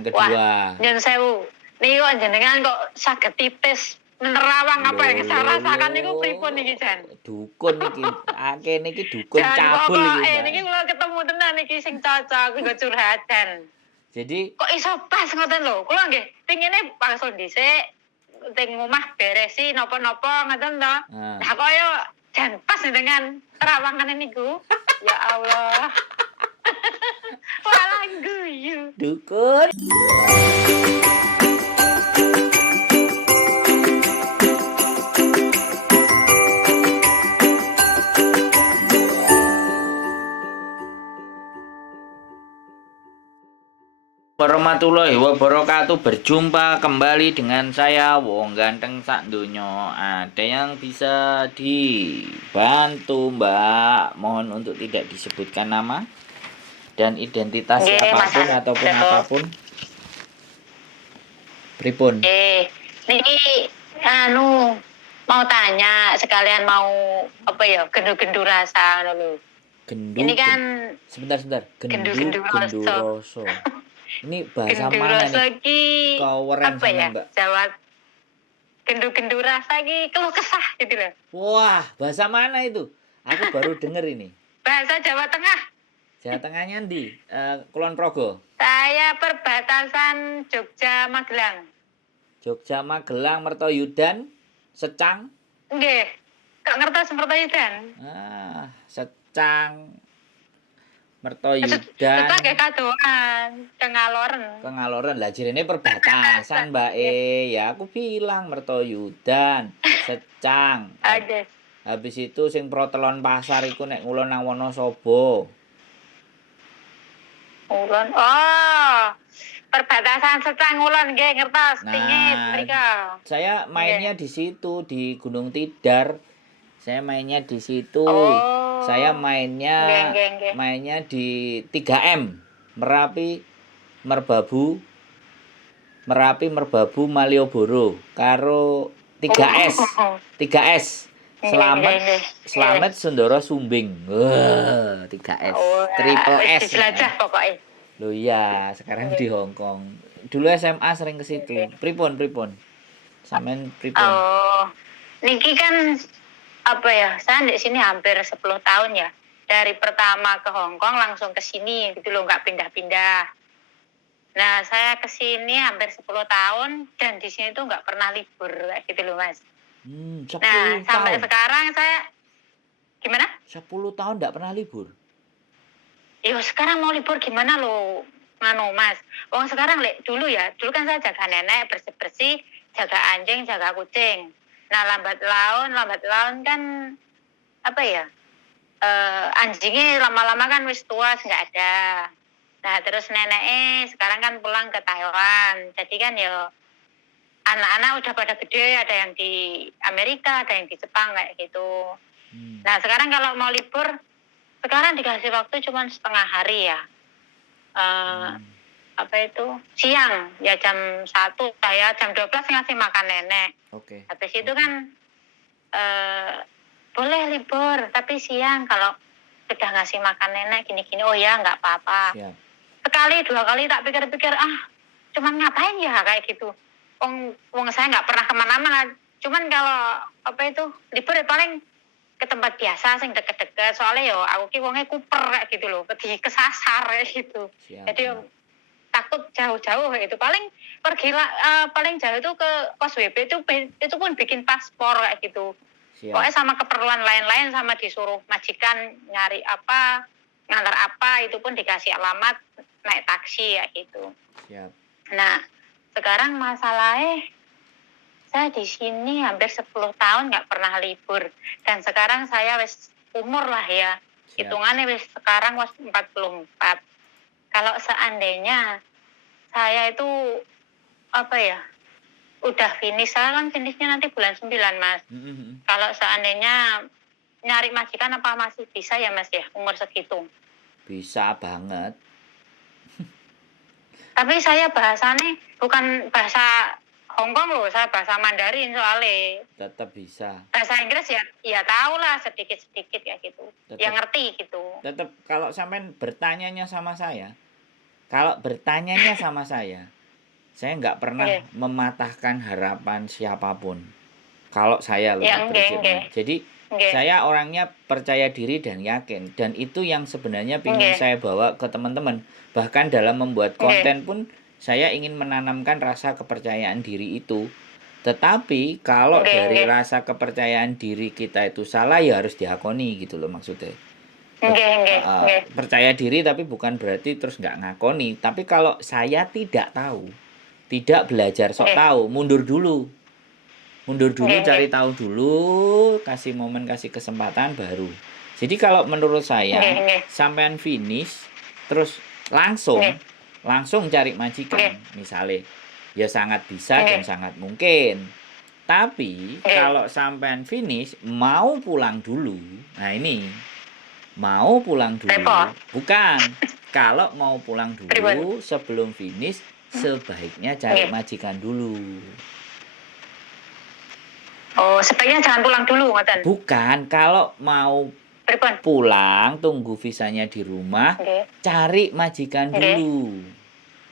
Yang Wah, kedua. nyun sewu. Niki kok jenengan kok saged titis nerawang apa yang saya rasakan niku pripun niki Jan? Dukun niki. Niki dukun Jan cabul pokok iki. niki kula ketemu tenan niki sing cocok nggo curhat Jan. Jadi kok iso pas ngoten lho. Kula nggih pingine langsung dhisik teng omah beresi napa-napa ngoten to. Nah kaya jan pas dengan terawangan niku. Ya Allah. Walah guyu. Dukun. Warahmatullahi wabarakatuh. Berjumpa kembali dengan saya Wong Ganteng sak donya. Ada yang bisa dibantu Mbak? Mohon untuk tidak disebutkan nama dan identitas siapapun ataupun apapun. Pripun? Niki mau tanya sekalian mau apa ya gendu-gendu rasa lho. Ini kan sebentar. Gendu Roso. Ini bahasa gendu mana rasa nih? Kaweren apa ya? Mbak. Jawa gendu-gendu rasa ki keluh kesah gitu loh. Wah, bahasa mana itu? Aku baru denger ini. Bahasa Jawa Tengah. Jawa Tengahnya di Kulon Progo. Saya perbatasan Jogja Magelang. Jogja Magelang Mertoyudan Secang. Nggih. Kok ngertos Mertoyudan? Secang Mertoyudan. Secang nggih kadoan, Kengaloren lah jirene perbatasan, Mbak Ya aku bilang Mertoyudan, Secang. Oke. Habis itu sing Protelon Pasar iku nek ngulon nang Wonosobo. Ulon. Perbatasan Secang Ulon nggih ngertos. Pingit mriko. Saya mainnya di situ di Gunung Tidar. Saya mainnya di situ. Saya mainnya di 3M. Merapi Merbabu Malioboro karo 3S. 3S. Slamet Sendoro Sumbing. 3S. Triple S. Jelajah pokoknya. Loh iya, sekarang di Hong Kong. Dulu SMA sering ke situ. Pripun? Sampean pripun? Niki kan apa ya? Saya di sini hampir 10 tahun ya. Dari pertama ke Hong Kong langsung ke sini gitu loh, nggak pindah-pindah. Nah, saya ke sini hampir 10 tahun dan di sini tuh nggak pernah libur gitu loh, Mas. 10 nah, sampai tahun. Sekarang saya gimana? 10 tahun nggak pernah libur. Yo sekarang mau libur gimana lo, Mas? Wong sekarang dulu kan saya jaga nenek, bersih-bersih, jaga anjing, jaga kucing. Nah lambat laun kan apa ya? Anjingnya lama-lama kan wis tua, nggak ada. Nah terus neneknya sekarang kan pulang ke Taiwan. Jadi kan ya anak-anak udah pada gede, ada yang di Amerika, ada yang di Jepang kayak gitu. Nah sekarang kalau mau libur, sekarang dikasih waktu cuma setengah hari ya. Apa itu? Siang, ya jam 1 saya, jam 12 ngasih makan nenek. Habis itu kan boleh libur, tapi siang kalau sudah ngasih makan nenek gini-gini, oh ya nggak apa-apa. Sekali, 2 kali tak pikir-pikir, cuman ngapain ya kayak gitu. Wong saya nggak pernah kemana-mana. Cuman kalau apa itu libur ya paling ke tempat biasa sing deket-deket, soalnya yo aku ki wonge kuper kayak gitu loh, kesasar kayak gitu. Jadi takut jauh-jauh kayak itu. Paling pergi paling jauh itu ke pos WP itu pun bikin paspor kayak gitu. Pokoknya sama keperluan lain-lain, sama disuruh majikan nyari apa, ngantar apa, itu pun dikasih alamat, naik taksi ya gitu. Nah sekarang masalahnya saya di sini hampir 10 tahun nggak pernah libur. Dan sekarang saya wis umur lah ya. Hitungannya wis sekarang wis 44. Kalau seandainya saya itu apa ya? Udah finish, saya kan finishnya nanti bulan 9, Mas. Kalau seandainya nyari majikan apa masih bisa ya, Mas ya? Umur segitu. Bisa banget. Tapi saya bahasanya bukan bahasa Hongkong loh, saya bahasa Mandarin soalnya. Tetap bisa. Bahasa Inggris ya tahu lah sedikit-sedikit ya gitu. Yang ngerti gitu. Tetap kalau sampean bertanyanya sama saya, Kalau bertanyanya sama saya nggak pernah mematahkan harapan siapapun. Kalau saya lebih prinsipnya. Jadi saya orangnya percaya diri dan yakin, dan itu yang sebenarnya ingin saya bawa ke teman-teman. Bahkan dalam membuat konten pun saya ingin menanamkan rasa kepercayaan diri itu. Tetapi kalau dari rasa kepercayaan diri kita itu salah, ya harus diakoni gitu loh maksudnya. Percaya diri tapi bukan berarti terus nggak ngakoni. Tapi kalau saya tidak tahu, tidak belajar sok tahu, mundur dulu, cari tahu dulu, kasih momen, kasih kesempatan baru. Jadi kalau menurut saya sampean finish terus langsung cari majikan misalnya, ya sangat bisa dan sangat mungkin. Tapi kalau sampean finish mau pulang dulu, nah ini mau pulang dulu, bukan. Kalau mau pulang dulu sebelum finish, sebaiknya cari majikan dulu. Oh, sebaiknya jangan pulang dulu, ngoten. Bukan, kalau mau pulang tunggu visanya di rumah, cari majikan dulu.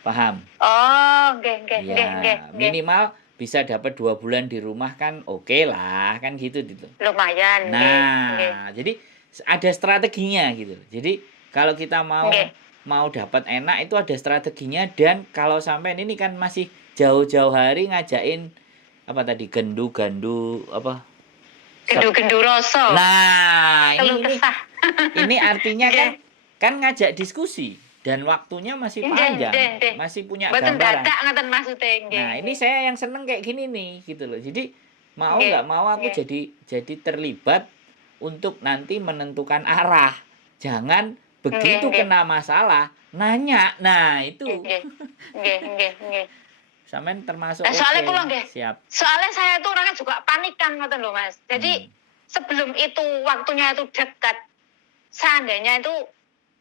Paham? Oh, ya, minimal bisa dapat 2 bulan di rumah kan oke lah, kan gitu. Lumayan. Nah, jadi ada strateginya gitu. Jadi kalau kita mau dapat enak itu ada strateginya. Dan kalau sampai ini kan masih jauh-jauh hari ngajakin apa tadi, gandu apa, gendu rasa. Nah, ini artinya kan ngajak diskusi dan waktunya masih panjang, masih punya gambaran. Nah, ini saya yang seneng kayak gini nih gitu loh. Jadi mau nggak mau aku jadi terlibat untuk nanti menentukan arah. Jangan begitu kena masalah nanya. Nah, itu. Sampean termasuk soalnya siap. Soalnya saya itu orangnya juga panikan ngoten loh, Mas. Jadi sebelum itu waktunya itu dekat, seandainya itu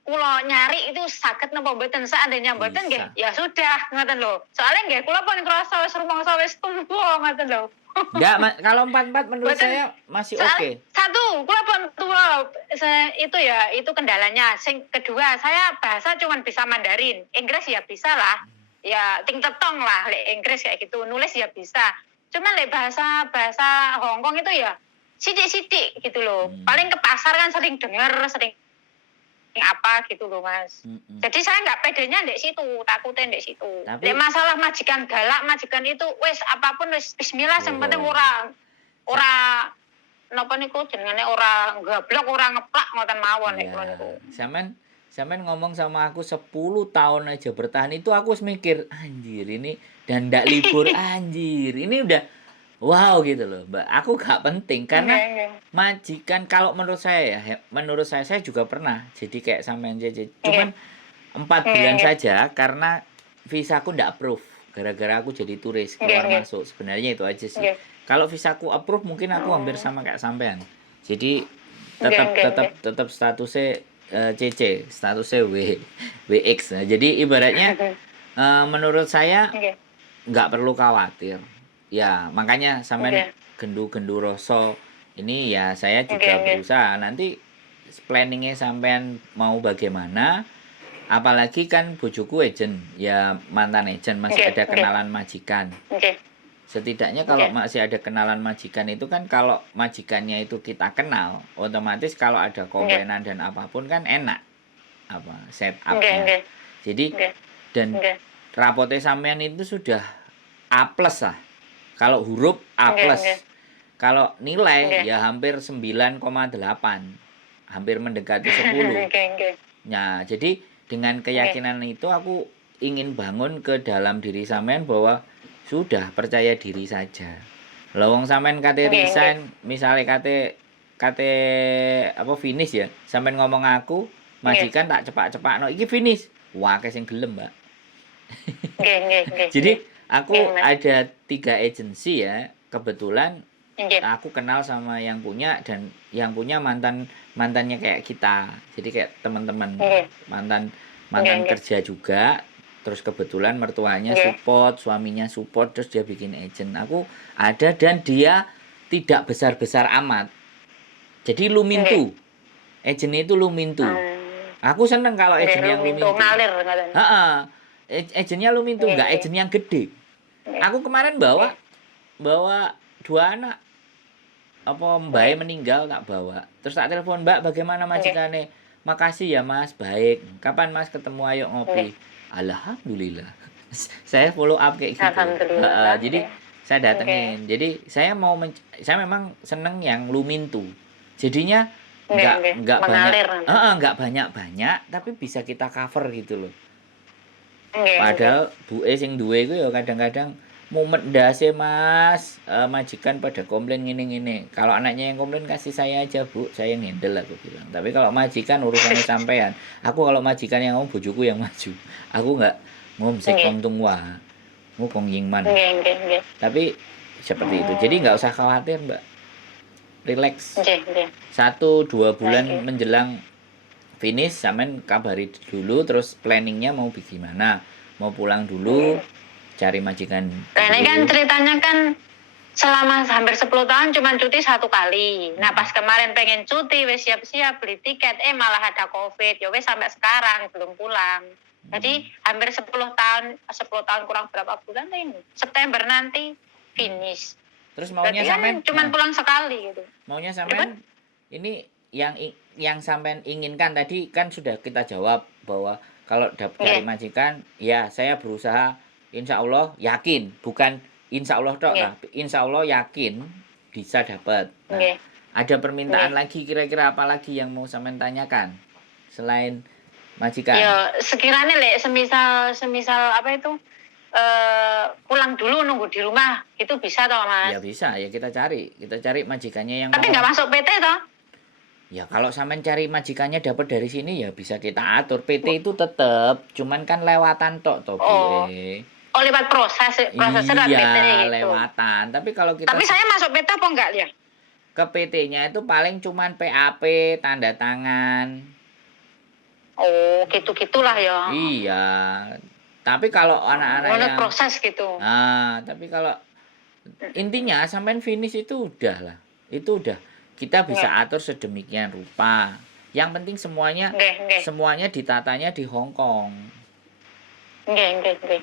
kula nyari itu saged napa mboten, seandainya mboten nggih ya sudah ngoten lho. Soalnya nggih kula pun ngrasa wis rumangsa wis tuwa ngoten lho. Enggak, kalau 44 menurut saya masih oke. Satu, kula pun tua itu ya, itu kendalanya. Sing kedua, saya bahasa cuman bisa Mandarin. Inggris ya bisa lah. Ya ting tetong lah lek Inggris kayak gitu. Nulis ya bisa. Cuman lek bahasa Hongkong itu ya sidik-sidik gitu loh. Paling ke pasar kan sering dengar, sering apa gitu loh, Mas. Jadi saya nggak pedenya ndek situ, takutnya ndek situ. Tapi masalah majikan galak, majikan itu wis apapun wis bismillah, yang penting ora napa niku jenenge ora gablok, ora ngeplak ngoten mawon nek kula niku. Sampean ngomong sama aku 10 tahun aja bertahan itu aku mikir anjir ini dan ndak libur anjir. Ini udah wow gitu loh, Mbak. Aku gak penting karena majikan kalau menurut saya saya juga pernah jadi kayak sampean Cece. Cuman 4 bulan saja karena visaku ndak approve gara-gara aku jadi turis keluar masuk. Sebenarnya itu aja sih. Kalau visaku approve mungkin aku hampir sama kayak sampean. Jadi tetap statusnya CC, statusnya WX. Nah, jadi ibaratnya menurut saya nggak perlu khawatir. Ya, makanya sampean gendu rasa ini ya saya juga berusaha. Nanti planningnya sampean mau bagaimana? Apalagi kan bojoku agent, ya mantan agent, masih ada kenalan majikan. Setidaknya kalau masih ada kenalan majikan itu kan kalau majikannya itu kita kenal, otomatis kalau ada komplainan dan apapun kan enak apa setupnya. Jadi dan rapotnya sampean itu sudah A+ lah. Kalau huruf A+. Kalau nilai ya hampir 9,8. Hampir mendekati 10. Nah, jadi dengan keyakinan itu aku ingin bangun ke dalam diri sampean bahwa sudah percaya diri saja. Lawang sampean kate resign, misalnya kate apa finish ya. Sampean ngomong aku majikan tak cepak-cepakno iki finish. Wah, sing gelem, Mbak. Jadi aku ada 3 agensi ya. Kebetulan aku kenal sama yang punya dan yang punya mantannya kayak kita. Jadi kayak teman-teman mantan kerja juga. Terus kebetulan mertuanya support, suaminya support, terus dia bikin agent. Aku ada dan dia tidak besar-besar amat. Jadi lumintu. Agent itu lumintu. Aku seneng kalau Nggih, agent yang lumintu lumintu. ngalir ngoten. Heeh. Agentnya lumintu, Nggih, enggak nggih. agent yang gede. Nggih. Aku kemarin Nggih. bawa 2 anak. Apa Nggih. mbake meninggal tak bawa. Terus tak telepon, "Mbak, bagaimana Nggih. majikane?" "Makasih ya, Mas, baik. Kapan Mas ketemu ayo Nggih. ngopi." Alhamdulillah. Saya follow up kayak gitu. Heeh, Alhamdulillah. jadi Nggih. saya Nggih. datengin. Jadi saya memang seneng yang lumintu. Jadinya Nggih, nggih. Mengalir. nggak banyak-banyak tapi bisa kita cover gitu loh. Nggih, nggih. Padahal buke sing duwe iku ya kadang-kadang mumet ndase Mas, majikan pada komplain ngene-ngene. Kalau anaknya yang komplain kasih saya aja Bu, saya yang handle aku bilang. Tapi kalau majikan urusannya sampean. Aku kalau majikan yang ngomong bojoku yang maju. Aku nggak ngomsik Nggih. kontung wah. Ngukong yingman. Nggih, nggih, nggih. Tapi seperti itu. Jadi nggak usah khawatir, Mbak. Relax. Nggih, nggih. 1-2 bulan Nggih. menjelang finish sampean kabari dulu terus planningnya mau gimana. Mau pulang dulu, cari majikan Nah, ini kan dulu. ceritanya kan selama hampir 10 tahun cuma cuti 1 kali. Nah, pas kemarin pengen cuti, wes siap-siap beli tiket, malah ada COVID. Ya wes sampai sekarang belum pulang. Jadi hampir 10 tahun kurang berapa bulan ini? September nanti finish. Terus maunya Berarti kan sampean cuma pulang sekali gitu. Maunya sampean ini yang sampean inginkan tadi kan sudah kita jawab bahwa kalau cari majikan, ya saya berusaha insya Allah yakin, bukan insya Allah tok lah, insya Allah yakin bisa dapat. Nah, ada permintaan lagi kira-kira apa lagi yang mau sampean tanyakan selain majikan? Ya sekiranya semisal apa itu pulang dulu nunggu di rumah itu bisa toh Mas? Ya bisa, ya kita cari majikannya yang. Tapi nggak masuk PT toh? Ya kalau sampean cari majikannya dapat dari sini ya bisa kita atur. PT itu tetap, cuman kan lewatan tok toh Bu. Oh lewat prosesnya lewat PT gitu. Lewatan. Tapi kalau kita. Tapi saya masuk PT apa enggak ya? Ke PT-nya itu paling cuman PAP, tanda tangan. Oh gitu-gitulah ya. Iya. Tapi kalau anak-anak yang proses gitu. Nah, tapi kalau intinya sampean finish itu udah lah. Itu udah. Kita bisa atur sedemikian rupa. Yang penting semuanya ditatanya di Hong Kong. Nggih.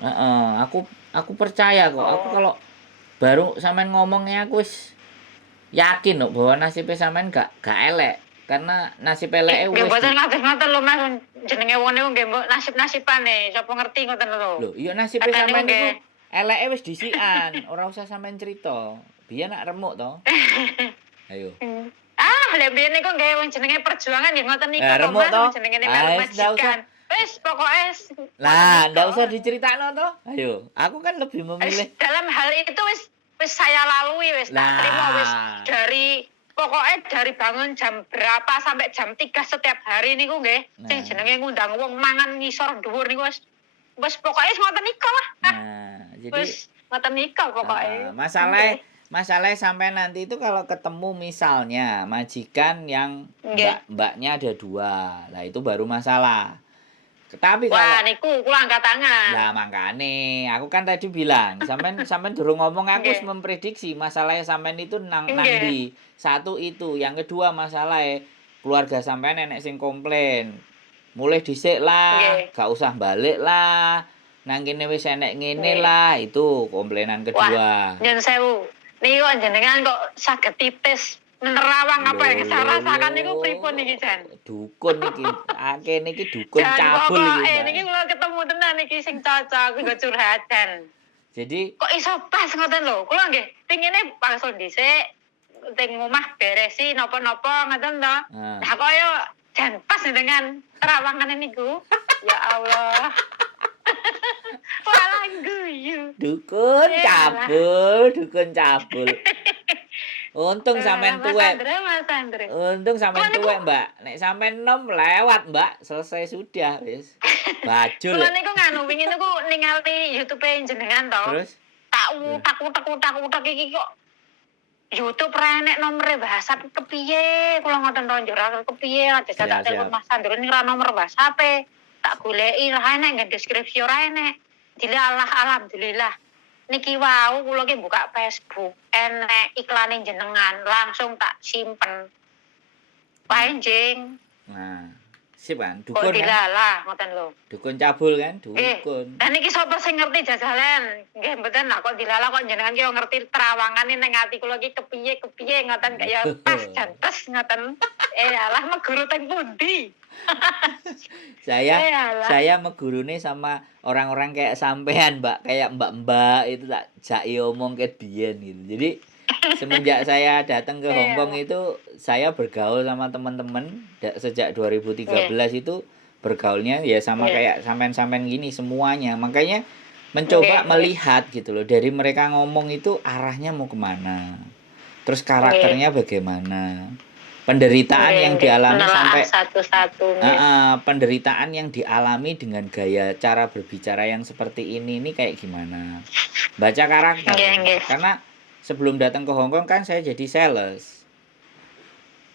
Aku percaya kok. Aku kalau baru sampean ngomongnya aku wis yakin kok bahwa nasibnya sampean gak elek. Karena nasib eleke wis. Mboten ngaten lho Mas, jenenge wong niku nggih nasib-nasibane, sapa ngerti ngoten lho. Lho, iya nasibnya sampean niku eleke wis dhisikan, ora usah sampean cerita. Biyen nak remuk to. Ayo. Lek biyen niku nggih wong jenenge perjuangan nggih ngoten niku to Mas, jenenge majikan. Wis pokoke lah, ndak usah diceritakno to. Ayo, aku kan lebih memilih dalam hal itu wis saya lalui wis tak terima wis dari bangun jam berapa sampai jam 3 setiap hari niku nggih. Sing jenenge ngundang wong mangan ngisor dhuwur niku wis pokoke ngoten niku lah. Nah, jadi wis ngoten niku pokoke. Masalah sampai nanti itu kalau ketemu misalnya majikan yang mbaknya ada 2. Lah itu baru masalah. Tapi wah niku kula angkat tangan. Lah makane, aku kan tadi bilang, sampean durung ngomong aku wis memprediksi masalahnya sampean itu nang ndi. Satu itu, yang kedua masalahnya keluarga sampean enek sing komplain. Mulai dhisik lah, gak usah balik lah. Nang kene wis enek ngene lah, itu komplainan kedua. Wah, nyun sewu. Niku jenengan kok saged titis nerawang apa yang saya rasakan niku pripun niki Jan? Dukun niki. Kene iki dukun cabul iki. Niki kula ketemu tenan niki sing cocok nggo curhat Jan. Jadi kok iso pas ngoten lho. Kula nggih pingine langsung dhisik teng omah beresi napa-napa ngoten to. Lah kok yo Jan pas dengan terawangan niku. Ya Allah. Walah guyu. Dukun cabul. Untung sampean tuwek. Mas Andre. Untung sampean tuwek, Mbak. Nek sampean enom lewat, Mbak. Selesai sudah wis. Bajul. Kulo niku nganu wingi niku ningali YouTube-e jenengan to. Terus tak iki kok YouTube renek nomere WhatsApp kepiye? Kula ngoten to njur kepiye aja tak telepon Mas Andre ning ra nomor WhatsApp-e. Tak goleki lah enek nang deskripsi ora enek. Alhamdulillah. Niki wau kula ki buka Facebook, enek iklane jenengan, langsung tak simpen. Wae jeng. Nah, Sip kan? Kok Dukun kan? dilalah ngoten lho. Dukun cabul kan? Nggih. Dukun. Lah niki sapa sing ngerti jajalen? Nggih mboten lah kok dilalah kok jenengan ki yo ngerti terawangane ning ati kula ki kepiye ngoten kaya pas jantes ngoten. Alah meguru teng pundi? Saya megurune sama orang-orang kayak sampean, Mbak, kayak mbak-mbak itu tak jaki omong ke biyen gitu. Jadi semenjak saya datang ke Hong Kong itu saya bergaul sama teman-teman sejak 2013 itu bergaulnya ya sama kayak sampean-sampean gini semuanya. Makanya mencoba melihat gitu loh dari mereka ngomong itu arahnya mau kemana. Terus karakternya bagaimana. Penderitaan yang dialami sampai penderitaan yang dialami dengan gaya cara berbicara yang seperti ini kayak gimana. Baca karakter. Karena sebelum datang ke Hong Kong kan saya jadi sales.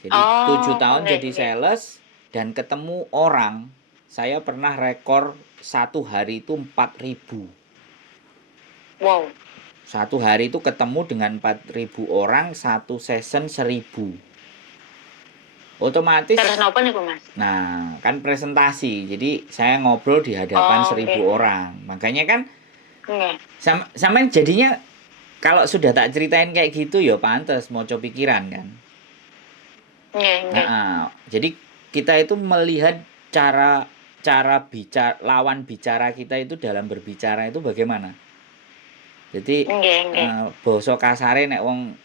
Jadi 7 tahun jadi sales dan ketemu orang. Saya pernah rekor satu hari itu 4.000. Wow. Satu hari itu ketemu dengan 4.000 orang, satu season 1.000. Otomatis. Terus napa niku, Mas? Nah, kan presentasi. Jadi saya ngobrol di hadapan 1.000 orang. Makanya kan sampean jadinya kalau sudah tak ceritain kayak gitu ya pantes mau coba pikiran kan. Jadi kita itu melihat cara bicara lawan bicara kita itu dalam berbicara itu bagaimana. Jadi basa kasare nek wong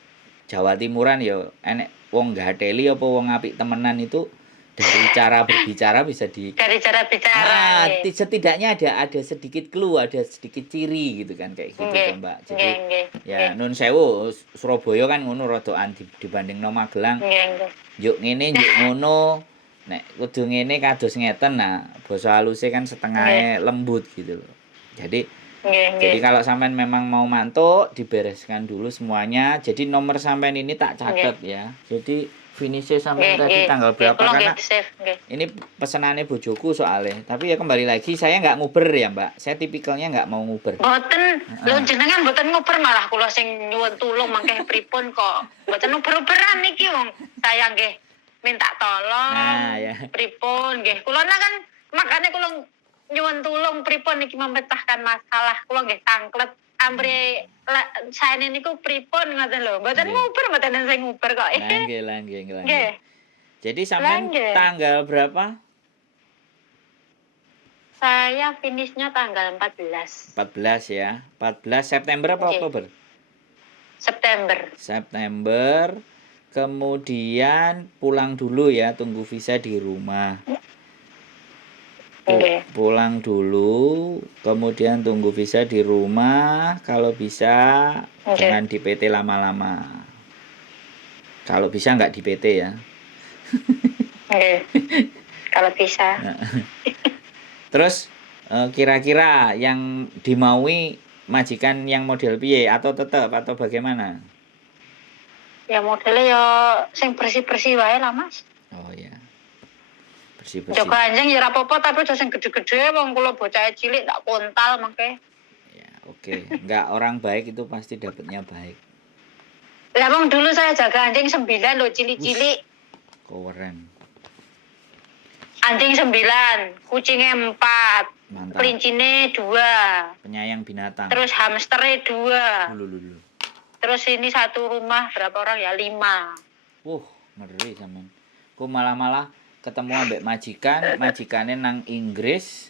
Jawa Timuran ya enek wong gateli apa wong apik temenan itu dari cara berbicara bisa dari cara bicara. Setidaknya ada sedikit clue, ada sedikit ciri gitu kan kayak gitu kan, Mbak. Jadi ya nun sewu Surabaya kan ngono rodokan dibandingno Magelang. Yuk ngene yuk ngono. Nek kudu ngene kados ngeten. Nah, basa haluse kan setengahnya lembut gitu loh. Jadi kalau sampean memang mau mantuk, dibereskan dulu semuanya. Jadi nomor sampean ini tak catat ya. Jadi finishnya sampean tadi tanggal berapa karena ini pesenannya bojoku soalnya. Tapi ya kembali lagi saya nggak nguber ya, Mbak. Saya tipikalnya nggak mau nguber. Mboten, lho jenengan mboten nguber malah kula sing nyuwun tulung mangke pripun kok. Mboten uber-uberan niki wong. Saya nggih minta tolong. Pripun nggih. Kula kan makane kula nyuwun tulung pripun niki memecahkan masalah kula nggih tangklet ambre saene niku pripun ngoten lho mboten nguber mboten sing nguber kok nggih. Jadi sampean tanggal berapa? Saya finishnya tanggal 14 ya 14 September apa Oktober? September kemudian pulang dulu ya tunggu visa di rumah. Pulang dulu, kemudian tunggu visa di rumah, kalau bisa jangan di PT lama-lama. Kalau bisa nggak di PT ya. Kalau bisa. Terus kira-kira yang dimaui majikan yang model piye atau tetap atau bagaimana? Ya modelnya ya sing bersih-bersih wae lah, Mas. Oh ya. Joko anjing ya apa-apa tapi aja sing gede-gede wong kula bocah cilik tak kontal mangke. Ya, oke. Enggak orang baik itu pasti dapatnya baik. Lah wong dulu saya jaga anjing 9 lho cilik-cilik. Keren. Anjing 9, kucingnya 4. Mantap. Kelincine 2. Penyayang binatang. Terus hamsternya 2. Lulu. Terus ini satu rumah berapa orang ya? 5. Ngeri sampean. Ku malah ketemu ambek majikannya nang Inggris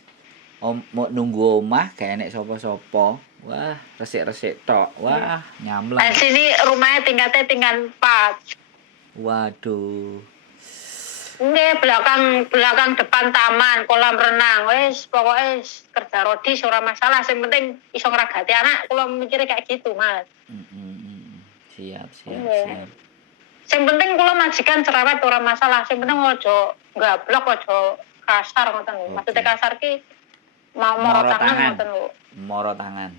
mau nunggu omah kayak nek sapa-sapa. Wah, resik-resik tok. Wah, nyamleng. Di sini rumahnya tingkatnya tingkat 4. Waduh. Nggih, belakang depan taman, kolam renang. Wis pokoke kerja rodis ora masalah, sing penting iso ngragati anak. Kula mikirnya kayak gitu, Mas. Siap. Sing penting kula majikan cerewet ora masalah. Sing penting aja gablok aja kasar ngoten lho. Maksudnya kasar ki moro tangan ngoten lho. Moro tangan.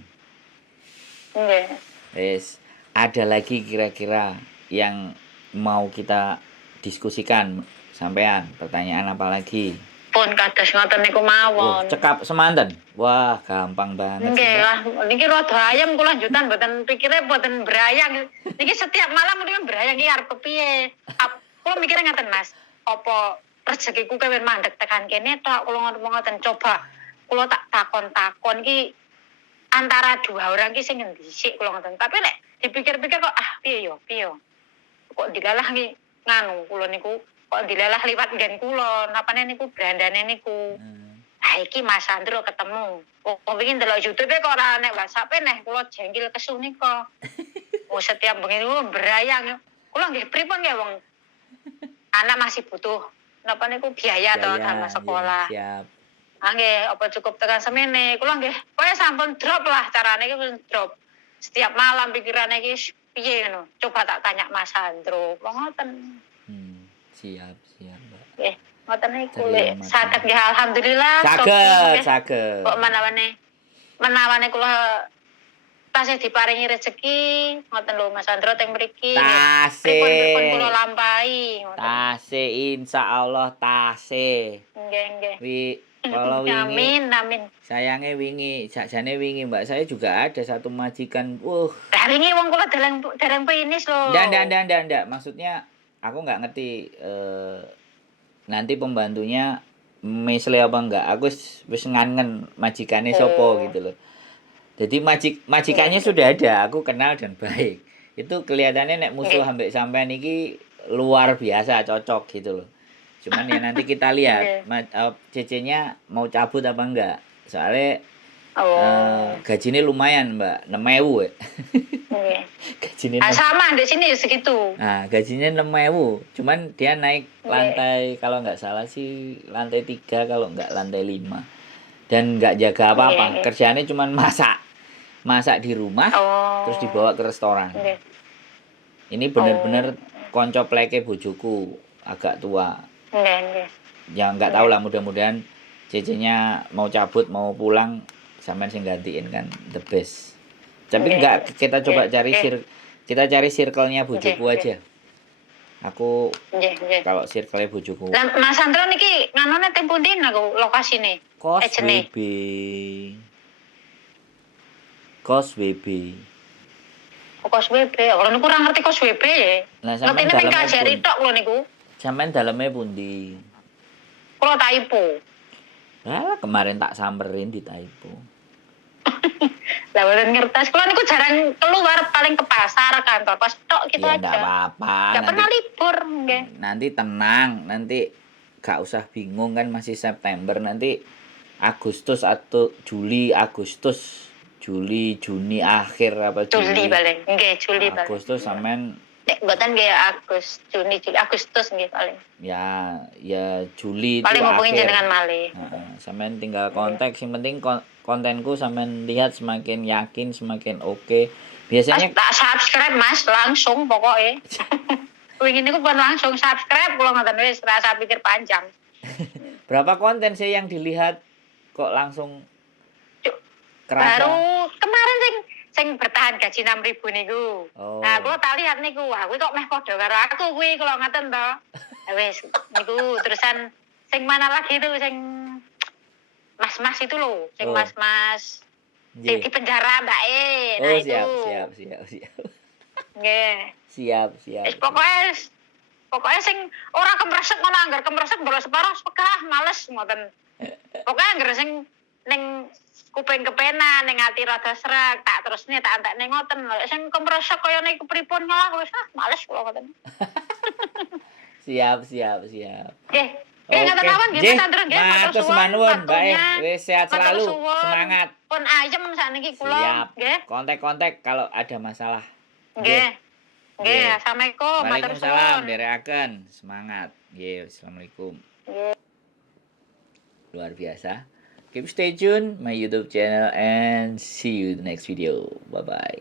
Nggih. Wis, ada lagi kira-kira yang mau kita diskusikan sampean? Pertanyaan apa lagi? Pun kados ngoten niku mawon. Cekap semanten. Wah, gampang banget. Nggih lah, niki rada ayam kula lanjutan mboten pikire mboten brayang. Niki setiap malam mriki brayang iki arep kepiye? Kula mikire ngaten Mas. Apa rezekiku kewen mandek tekan kene tok kula ngoten coba kula tak takon-takon iki antara dua orang ki sing ngendi sik kula ngoten. Tapi nek dipikir-pikir kok piye yo kok dilalah ki nganu kula niku kok dilalah liwat nggen kula napane niku brandane niku. Iki Mas Sandro ketemu. Oh, pengen delok YouTube kok ora nek WhatsApp neh kula jengkil kesu nika. Oh, setiap bengi niku berayang. Kula nggih pripun nggih wong anak masih butuh napa niku biaya to tambah sekolah. Siap. Nggih, apa cukup tekan semene. Kula nggih kowe sampun drop lah carane iki drop. Setiap malam pikirane iki piye ngono. Coba tak tanya Mas Sandro. Kok ngoten. Siap, Mbak. Nggih. Ngoten niku lek saged nggih alhamdulillah saged. Kok menawane kula tasih diparingi rezeki ngoten lho Mas Sandro teng mriki. Pripun kula lampahi ngoten. Tasih insyaallah tasih. Nggih. Kalau wingi Amin. Sayange wingi, sakjane wingi Mbak saya juga ada satu majikan. Wingi wong kula dereng finish lho. Ndak. Maksudnya aku nggak ngerti nanti pembantunya mesle apa enggak. Aku wis ngangen majikane sopo gitu loh. Jadi majikannya sudah ada, aku kenal dan baik. Itu kelihatannya nek musuh ambek sampean iki luar biasa cocok gitu loh. Cuman ya nanti kita lihat CC-nya mau cabut apa enggak. Soalnya gajinya lumayan, Mbak. 6.000 ya. Gajinya sama di sini segitu. Nah, gajinya 6.000. Cuman dia naik lantai kalau enggak salah sih lantai 3 kalau enggak lantai 5. Dan enggak jaga apa-apa. Kerjaannya cuman masak di rumah terus dibawa ke restoran. Ini bener-bener konco pleke bojoku agak tua. Ya enggak tahu lah, mudah-mudahan CC-nya mau cabut mau pulang sampean sing gantiin kan the best. Tapi enggak, kita coba cari circle-nya bojoku aja. Aku kalau circle-nya bojoku. Lah Mas Sandro niki nganone teng pundi niku lokasine? Kos WB. Kos WB. Kalau niku kurang ngerti kos WB ya. Ngerti nek kajari tok lho niku. Sampeyan daleme pundi? Kula Taipo. Kemarin tak samperin di Taipo. Lah mboten ngertos. Kula niku jarang keluar, paling ke pasar, kantor pos tok gitu aja. Ya enggak apa-apa. Enggak pernah libur nggih. Nanti tenang, nanti gak usah bingung kan masih September, nanti Agustus atau Juli Juni akhir apa Juli paling. Nggih, Juli paling. Agustus sampean nek mboten nggih Juni Agustus nggih paling. Ya Juli paling itu hubungin akhir. Jenengan malih. Sampean tinggal kontak, yang penting kontenku sampean lihat semakin yakin, semakin oke. Biasanya tak subscribe Mas langsung pokoknya. Wingi niku pun langsung subscribe kula ngoten wis rasa pikir panjang. Berapa konten sih yang dilihat kok langsung kerasa? Baru kemarin sing bertahan gaji 6.000 niku. Nah, kula tak lihat niku, wah kuwi kok meh padha karo aku kuwi kula ngoten to. Wis niku terusan sing mana lagi itu sing mas-mas itu loh, sing mas-mas sing di penjara Mbak nah itu. Siap. Nggih. Siap. Pokoknya sing ora kemresek ngono, anggar kemresek bolos separo sepegah males ngoten. Pokoknya anggar sing ning kuping kepenan, ning ati rada srek, tak terusne tak antekne ngoten. Sing kemresek kaya niku pripun ngalah wis males kula ngoten. Siap. Nggih. Ngaten awan nggih Mas Sandro nggih. Matur nuwun, Mbak. Wis sehat selalu, semangat. Pun ayem sakniki kula nggih. Kontak kalau ada masalah. Nggih. Assalamualaikum. Waalaikumsalam, derekaken. Semangat. Nggih, assalamualaikum. Luar biasa. Keep stay tune my YouTube channel and see you in the next video. Bye bye.